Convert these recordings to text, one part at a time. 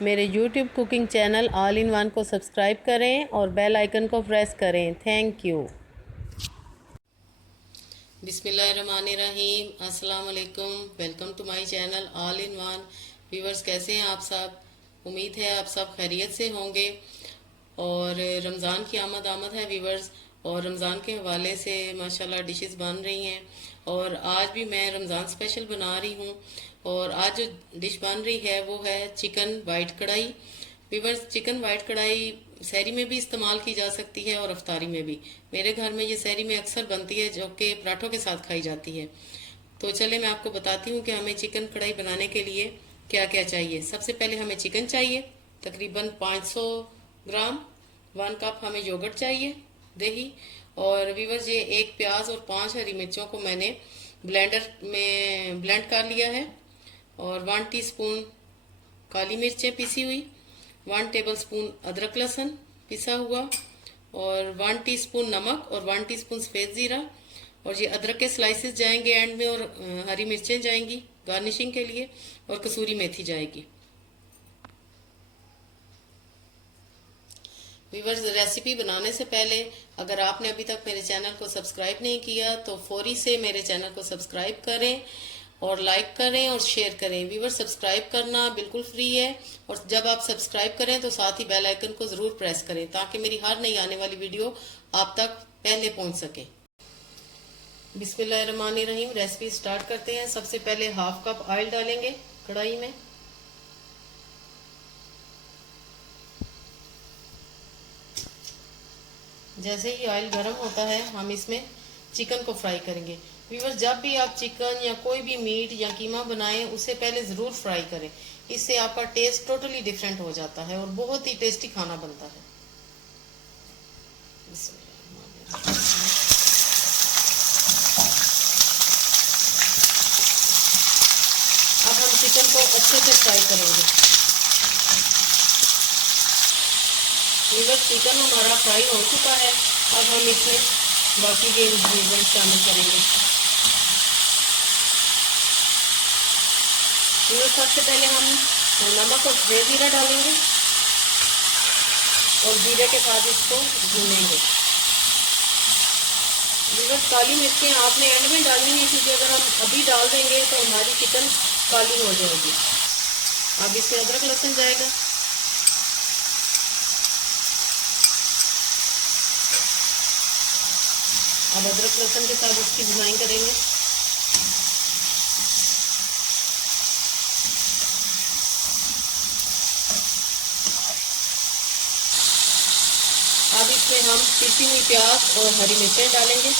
मेरे YouTube cooking channel all in one को subscribe करें और बेल आइकन को प्रेस करें। Thank you. बिस्मिल्लाहिर्रहमानिर्रहीम, अस्सलाम वालेकुम। Welcome to my channel all in one. Viewers, कैसे हैं आप सब? उम्मीद है आप सब खैरियत से होंगे। और रमज़ान की आमद है व्यूवर्स, और रमज़ान के हवाले से माशाल्लाह डिशेस बन रही हैं। और आज भी मैं रमज़ान स्पेशल बना रही हूँ। और आज जो डिश बन रही है वो है चिकन वाइट कढ़ाई। व्यूवर्स, चिकन वाइट कढ़ाई सहरी में भी इस्तेमाल की जा सकती है और अफ्तारी में भी। मेरे घर में ये सहरी में अक्सर बनती है, जो कि पराठों के साथ खाई जाती है। तो चले मैं आपको बताती हूँ कि हमें चिकन कढ़ाई बनाने के लिए क्या क्या चाहिए। सबसे पहले हमें चिकन चाहिए, तकरीबन 500 ग्राम। 1 कप हमें योगर्ट चाहिए, दही। और व्यूवर्स, ये 1 प्याज और 5 हरी मिर्चों को मैंने ब्लेंडर में ब्लेंड कर लिया है। और 1 टीस्पून काली मिर्चें पिसी हुई, 1 टेबलस्पून अदरक लहसुन पिसा हुआ, और 1 टीस्पून नमक और 1 टीस्पून सफ़ेद ज़ीरा। और ये अदरक के स्लाइसेस जाएंगे एंड में, और हरी मिर्चें जाएंगी गार्निशिंग के लिए, और कसूरी मेथी जाएगी। व्यूअर्स, रेसिपी बनाने से पहले अगर आपने अभी तक मेरे चैनल को सब्सक्राइब नहीं किया तो फौरी से मेरे चैनल को सब्सक्राइब करें और लाइक करें और शेयर करें। व्यूअर्स, सब्सक्राइब करना बिल्कुल फ्री है, और जब आप सब्सक्राइब करें तो साथ ही बेल आइकन को ज़रूर प्रेस करें ताकि मेरी हर नई आने वाली वीडियो आप तक पहले पहुंच सके। बिस्मिल्लाहिर्रहमानिर्रहीम, रेसिपी स्टार्ट करते हैं। सबसे पहले 1/2 कप ऑयल डालेंगे कढ़ाई में। जैसे ही ऑयल गर्म होता है हम इसमें चिकन को फ्राई करेंगे। व्यूअर्स, जब भी आप चिकन या कोई भी मीट या कीमा बनाएं उससे पहले ज़रूर फ्राई करें। इससे आपका टेस्ट टोटली डिफरेंट हो जाता है और बहुत ही टेस्टी खाना बनता है। अब हम चिकन को अच्छे से फ्राई करेंगे। व्यूअर्स, चिकन हमारा फ्राई हो चुका है। अब हम इसमें बाकी के इंग्रेडिएंट्स शामिल करेंगे। व्यूअर्स, सबसे पहले हम नमक और सफ़ेद ज़ीरा डालेंगे और जीरे के साथ इसको भूनेंगे। व्यूअर्स, काली मिर्चें आपने एंड में डालनी है, क्योंकि अगर हम अभी डाल देंगे तो हमारी चिकन काली हो जाएगी। अब इसमें अदरक लहसुन जाएगा। अब अदरक लहसुन के साथ इसकी भुनाई करेंगे। अब इसमें हम पिसी हुई प्याज और हरी मिर्चें डालेंगे।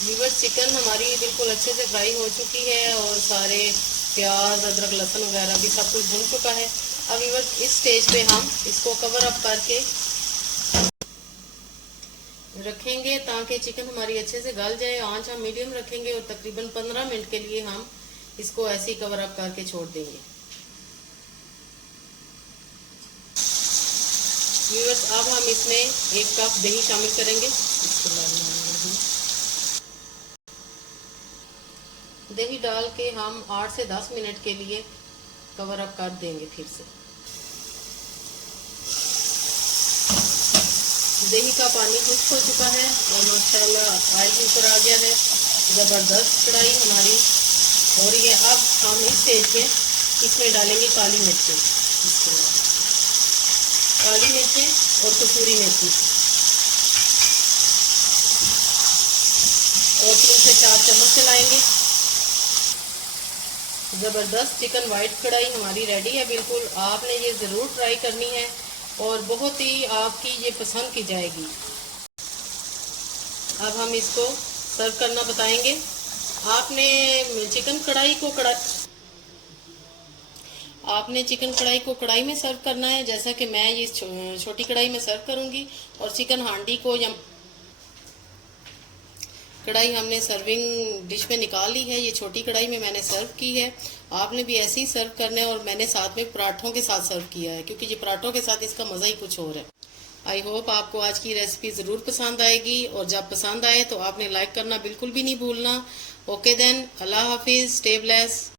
व्यूअर्स, चिकन हमारी बिल्कुल अच्छे से फ्राई हो चुकी है और सारे प्याज अदरक लहसुन वगैरह भी सब कुछ भुन चुका है। अब व्यूअर्स, इस स्टेज पे हम इसको कवर अप करके रखेंगे ताकि चिकन हमारी अच्छे से गल जाए। आंच हम मीडियम रखेंगे और तकरीबन 15 मिनट के लिए हम इसको ऐसे ही कवर अप करके छोड़ देंगे। व्यूअर्स, अब हम इसमें 1 कप दही शामिल करेंगे। दही डाल के हम 8 से 10 मिनट के लिए कवर अप कर देंगे फिर से। दही का पानी खुश्क हो चुका है और माशाल्लाह ऑयल भी ऊपर आ गया है। ज़बरदस्त कढ़ाई हमारी हो रही है। अब हम इस स्टेज पे इसमें डालेंगे काली मिर्चें, काली मिर्चें और कसूरी मेथी, और 3 से 4 चम्मच चलाएंगे। ज़बरदस्त चिकन वाइट कढ़ाई हमारी रेडी है बिल्कुल। आपने ये ज़रूर ट्राई करनी है और बहुत ही आपकी ये पसंद की जाएगी। अब हम इसको सर्व करना बताएंगे। आपने चिकन कढ़ाई को कढ़ाई में सर्व करना है, जैसा कि मैं ये छोटी कढ़ाई में सर्व करूंगी। और चिकन हांडी को या कढ़ाई हमने सर्विंग डिश में निकाल ली है। ये छोटी कढ़ाई में मैंने सर्व की है। आपने भी ऐसे ही सर्व करना है। और मैंने साथ में पराठों के साथ सर्व किया है, क्योंकि ये पराठों के साथ इसका मज़ा ही कुछ और है। आई होप आपको आज की रेसिपी ज़रूर पसंद आएगी, और जब पसंद आए तो आपने लाइक करना बिल्कुल भी नहीं भूलना। ओके देन, अल्लाह हाफिज़, स्टे ब्लेस।